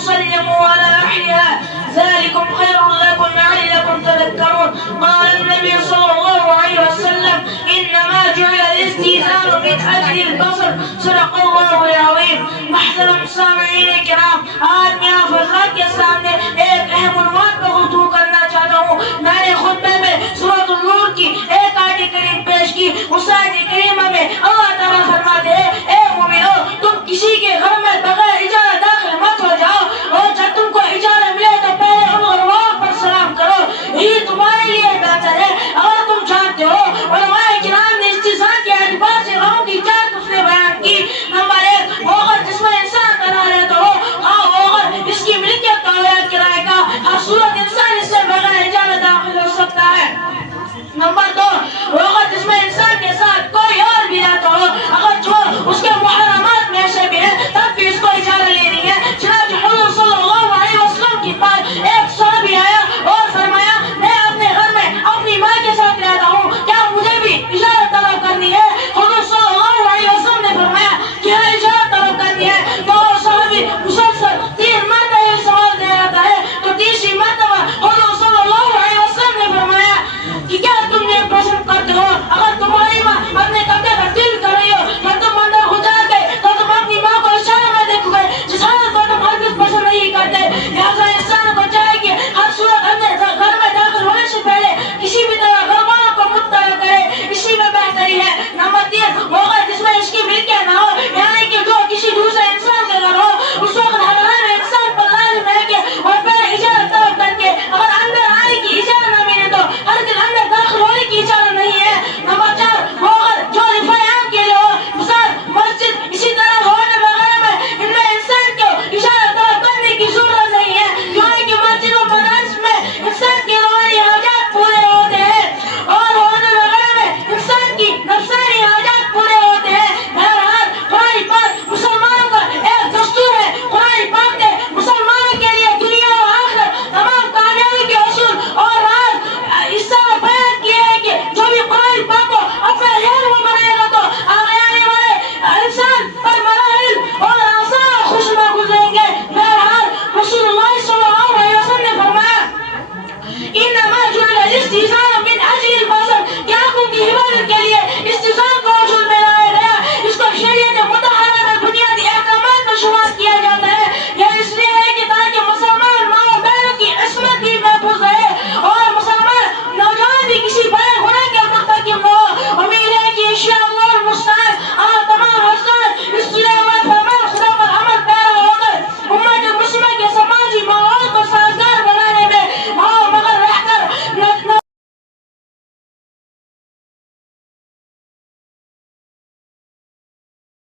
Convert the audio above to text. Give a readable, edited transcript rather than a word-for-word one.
وسلموا على أهلها ذلكم خير لكم لعلكم تذكرون. قال النبي صلى الله عليه وسلم إنما جعل الاستئذان من أجل البصر. صدق الله العظيم. محترم سامعین کرام، آج میں آپ حضرات کے سامنے ایک اہم عنوان پر گفتگو کرنا چاہتا ہوں. میں نے خطبے میں سورۃ النور کی ایک آیت کریم پیش کی. اس آیت کریمہ میں اللہ تعالیٰ فرماتے ہیں اے مومنو، تم کسی کے گھر میں بغیر